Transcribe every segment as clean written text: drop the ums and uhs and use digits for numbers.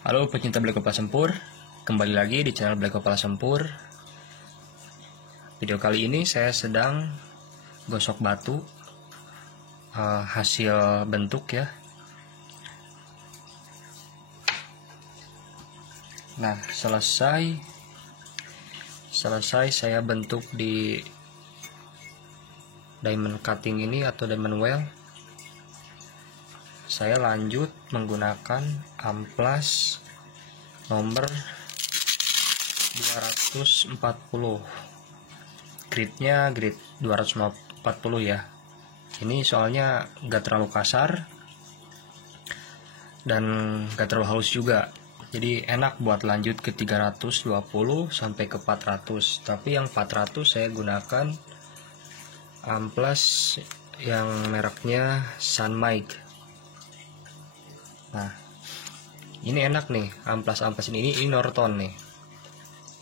Halo pecinta Black Opal Sempur, kembali lagi di channel Black Opal Sempur. Video kali ini saya sedang gosok batu hasil bentuk ya. Nah, selesai saya bentuk di diamond cutting ini atau diamond well. Saya lanjut menggunakan amplas nomor 240, gridnya grid 240 ya. Ini soalnya gak terlalu kasar dan gak terlalu halus juga, jadi enak buat lanjut ke 320 sampai ke 400. Tapi yang 400 saya gunakan amplas yang mereknya Sunmic. Nah, ini enak nih, amplas-amplas ini Norton nih.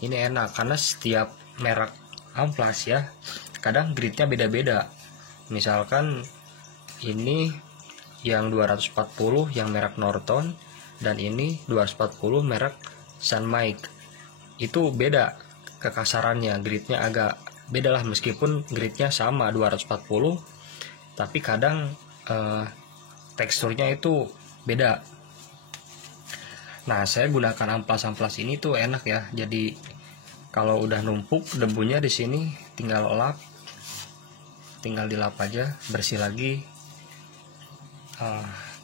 Ini enak karena setiap merek amplas ya, kadang gridnya beda-beda. Misalkan ini yang 240 yang merek Norton, dan ini 240 merek Sunmic. Itu beda kekasarannya, gridnya agak beda lah, meskipun gridnya sama 240, tapi kadang teksturnya itu beda. Nah, saya gunakan amplas-amplas ini tuh enak ya. Jadi kalau udah numpuk debunya di sini tinggal dilap aja, bersih lagi.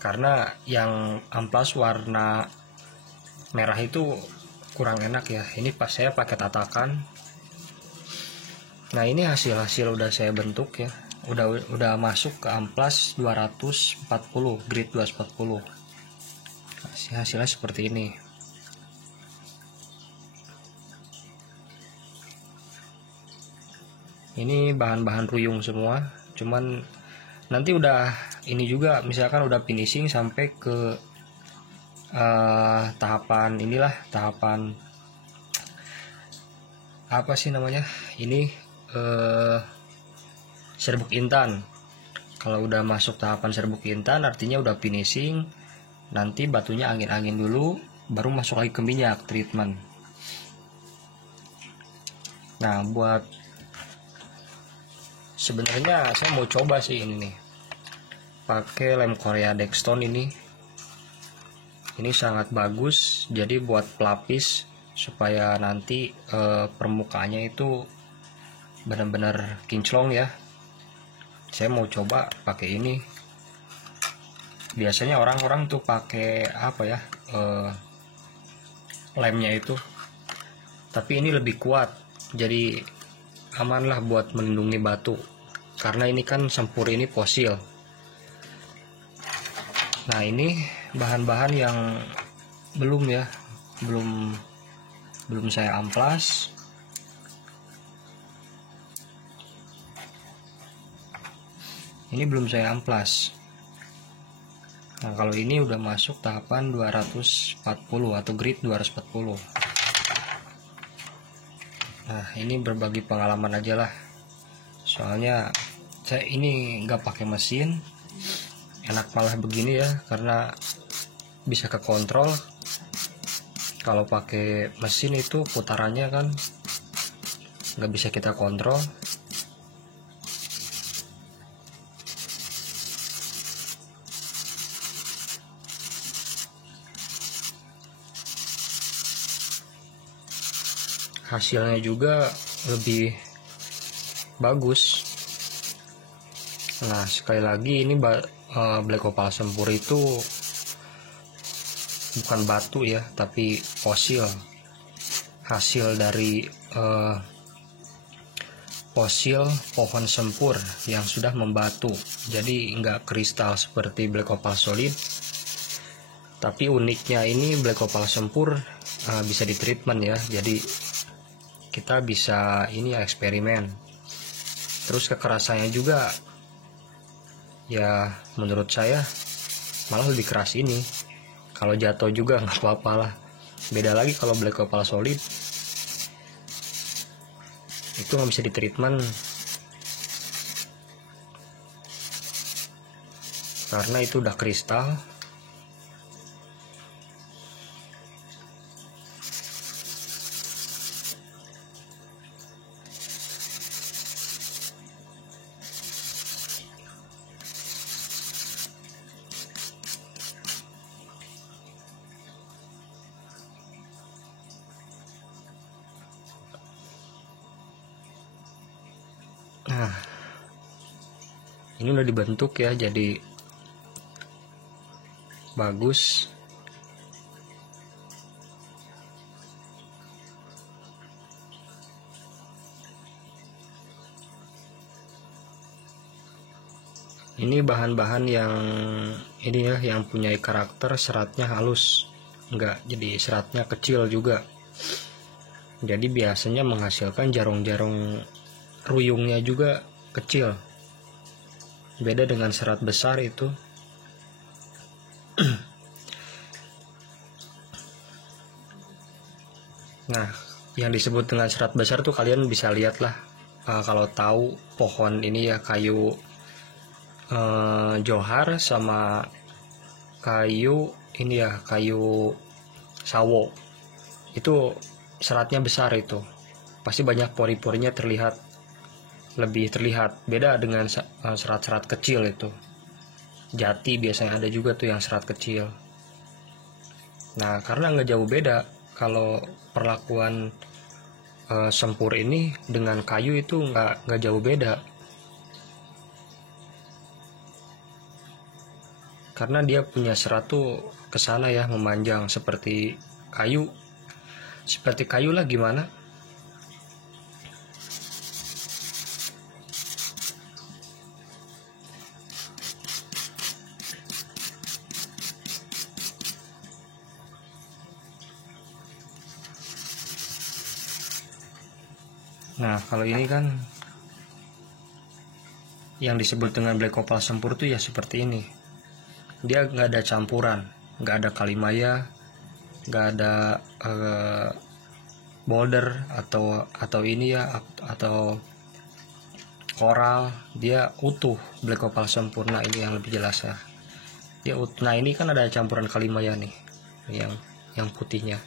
Karena yang amplas warna merah itu kurang enak ya. Ini pas saya pakai tatakan. Nah, ini hasil udah saya bentuk ya. Udah masuk ke amplas 240, grid 240. Hasilnya seperti ini. Ini bahan-bahan ruyung semua, cuman nanti udah ini juga, misalkan udah finishing sampai ke tahapan apa sih namanya, ini serbuk intan. Kalau udah masuk tahapan serbuk intan artinya udah finishing. Nanti batunya angin-angin dulu, baru masuk lagi ke minyak treatment. Nah, buat sebenarnya saya mau coba sih ini nih, pakai lem Korea Dextone ini. Ini sangat bagus, jadi buat pelapis supaya nanti permukaannya itu benar-benar kinclong ya. Saya mau coba pakai ini. Biasanya orang-orang tuh pakai apa ya, lemnya itu, tapi ini lebih kuat, jadi aman lah buat melindungi batu, karena ini kan sempur ini fosil. Nah, ini bahan-bahan yang belum saya amplas. Ini belum saya amplas. Nah, kalau ini udah masuk tahapan 240 atau grid 240. Nah, ini berbagi pengalaman aja lah. Soalnya saya ini nggak pakai mesin, enak malah begini ya, karena bisa kekontrol. Kalau pakai mesin itu putarannya kan nggak bisa kita kontrol. Hasilnya juga lebih bagus. Nah, sekali lagi ini Black Opal Sempur itu bukan batu ya, tapi fosil, hasil dari fosil pohon sempur yang sudah membatu. Jadi nggak kristal seperti Black Opal Solid. Tapi uniknya ini Black Opal Sempur bisa di treatment ya, jadi kita bisa ini ya, eksperimen. Terus kekerasannya juga ya, menurut saya malah lebih keras ini. Kalau jatuh juga nggak apa-apa lah. Beda lagi kalau Black Opal Solid, itu nggak bisa di treatment karena itu udah kristal. Nah, ini udah dibentuk ya, jadi bagus. Ini bahan-bahan yang ini ya, yang punya karakter seratnya halus, enggak jadi seratnya kecil juga. Jadi biasanya menghasilkan jarong-jarong ruyungnya juga kecil. Beda dengan serat besar itu. Nah, yang disebut dengan serat besar tuh kalian bisa lihat lah. Kalau tahu pohon ini ya, kayu johar sama kayu ini ya, kayu sawo, itu seratnya besar, itu pasti banyak pori-porinya terlihat, lebih terlihat. Beda dengan serat-serat kecil itu. Jati biasanya ada juga tuh yang serat kecil. Nah, karena nggak jauh beda kalau perlakuan sempur ini dengan kayu itu nggak jauh beda. Karena dia punya serat tuh kesana ya, memanjang seperti kayu. Seperti kayu lah gimana. Nah, kalau ini kan yang disebut dengan black opal sempur tuh ya seperti ini. Dia nggak ada campuran, nggak ada kalimaya, nggak ada boulder atau ini ya, atau koral. Dia utuh black opal sempurna ini yang lebih jelas ya. Dia utuh. Nah, ini kan ada campuran kalimaya nih, yang putihnya.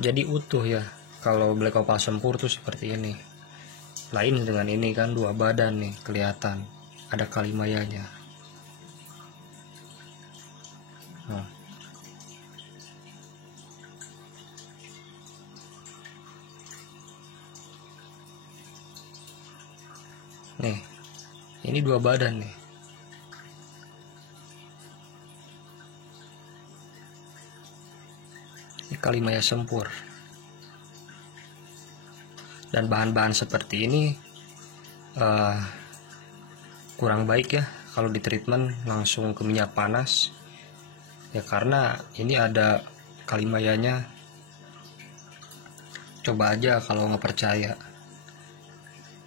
Jadi utuh ya. Kalau black opal sempur tuh seperti ini. Lain dengan ini kan, dua badan nih kelihatan, ada kalimayanya. Nah. Nih, ini dua badan nih. Ini kalimaya sempur. Dan bahan-bahan seperti ini kurang baik ya kalau di treatment langsung ke minyak panas ya, karena ini ada kalimayanya. Coba aja kalau nggak percaya.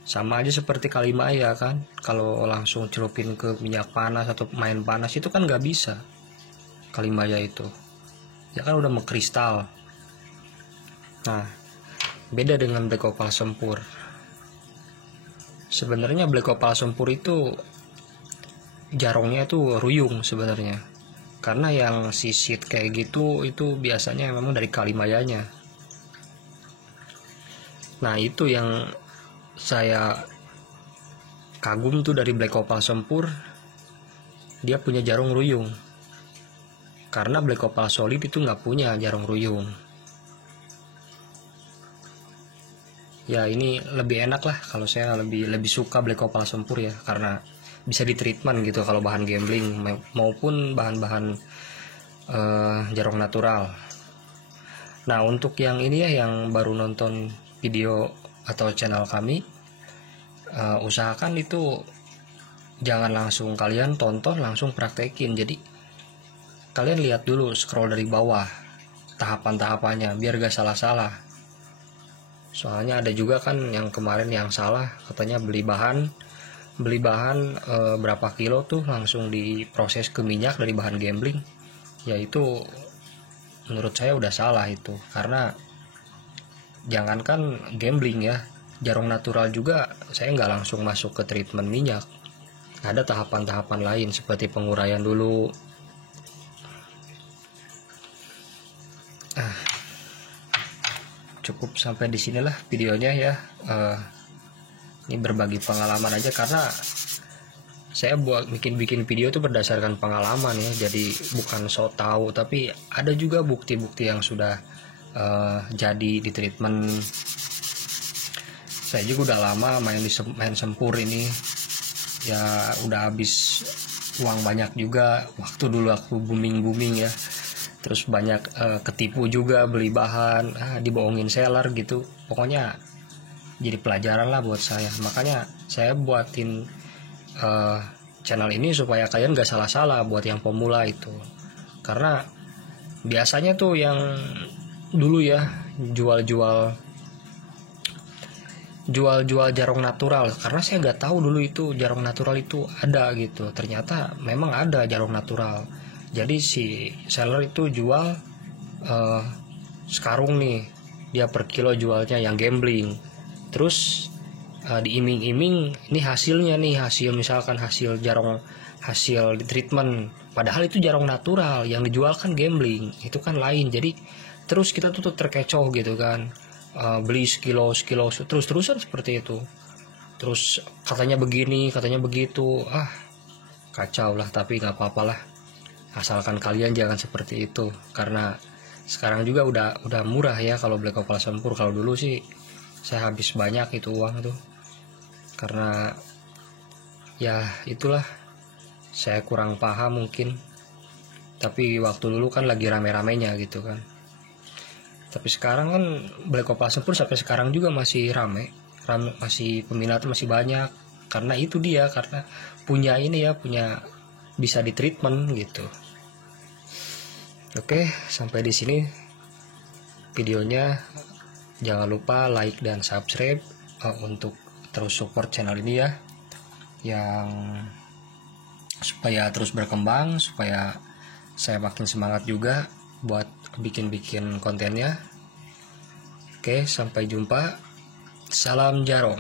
Sama aja seperti kalimaya kan, kalau langsung celupin ke minyak panas atau main panas itu kan nggak bisa. Kalimaya itu ya kan udah mengkristal. Nah, beda dengan black opal sempur. Sebenarnya black opal sempur itu jarongnya tuh ruyung sebenarnya. Karena yang sisit kayak gitu itu biasanya memang dari kalimayanya. Nah, itu yang saya kagum tuh dari black opal sempur. Dia punya jarong ruyung. Karena black opal solid itu nggak punya jarong ruyung. Ya, ini lebih enak lah, kalau saya lebih suka black opal sempur ya, karena bisa di treatment gitu kalau bahan gambling maupun bahan-bahan jarong natural. Nah, untuk yang ini ya, yang baru nonton video atau channel kami, usahakan itu jangan langsung kalian tonton langsung praktekin. Jadi kalian lihat dulu, scroll dari bawah tahapan-tahapannya biar gak salah-salah. Soalnya ada juga kan yang kemarin yang salah, katanya beli bahan berapa kilo tuh langsung diproses ke minyak dari bahan gambling. Ya itu menurut saya udah salah itu, karena jangankan gambling ya, jarong natural juga saya nggak langsung masuk ke treatment minyak. Ada tahapan-tahapan lain seperti penguraian dulu. Cukup sampai di sinilah videonya ya. Ini berbagi pengalaman aja, karena saya bikin video itu berdasarkan pengalaman ya. Jadi bukan so tahu, tapi ada juga bukti-bukti yang sudah jadi di treatment. Saya juga udah lama main sempur ini ya, udah habis uang banyak juga. Waktu dulu aku booming ya, terus banyak ketipu juga beli bahan, dibohongin seller gitu. Pokoknya jadi pelajaran lah buat saya. Makanya saya buatin channel ini supaya kalian gak salah-salah buat yang pemula itu. Karena biasanya tuh yang dulu ya jual-jual jarong natural, karena saya nggak tahu dulu itu jarong natural itu ada gitu. Ternyata memang ada jarong natural. Jadi si seller itu jual sekarung nih, dia per kilo jualnya yang gambling. Terus diiming-iming ini hasilnya nih, misalkan hasil jarong, hasil treatment, padahal itu jarong natural, yang dijual kan gambling, itu kan lain. Jadi terus kita tuh terkecoh gitu kan, beli sekilo terus-terusan seperti itu. Terus katanya begini, katanya begitu, kacau lah. Tapi nggak apa-apa lah, asalkan kalian jangan seperti itu. Karena sekarang juga udah murah ya kalau beli kepala sempur. Kalau dulu sih saya habis banyak itu uang tuh, karena ya itulah, saya kurang paham mungkin. Tapi waktu dulu kan lagi rame-ramenya gitu kan. Tapi sekarang kan Black Opal Sempur sampai sekarang juga masih rame, masih peminatnya masih banyak. Karena itu dia, karena punya ini ya, punya bisa di treatment gitu. Oke, sampai di sini videonya. Jangan lupa like dan subscribe untuk terus support channel ini ya, yang supaya terus berkembang, supaya saya makin semangat juga buat bikin kontennya. Oke, sampai jumpa. Salam jarong.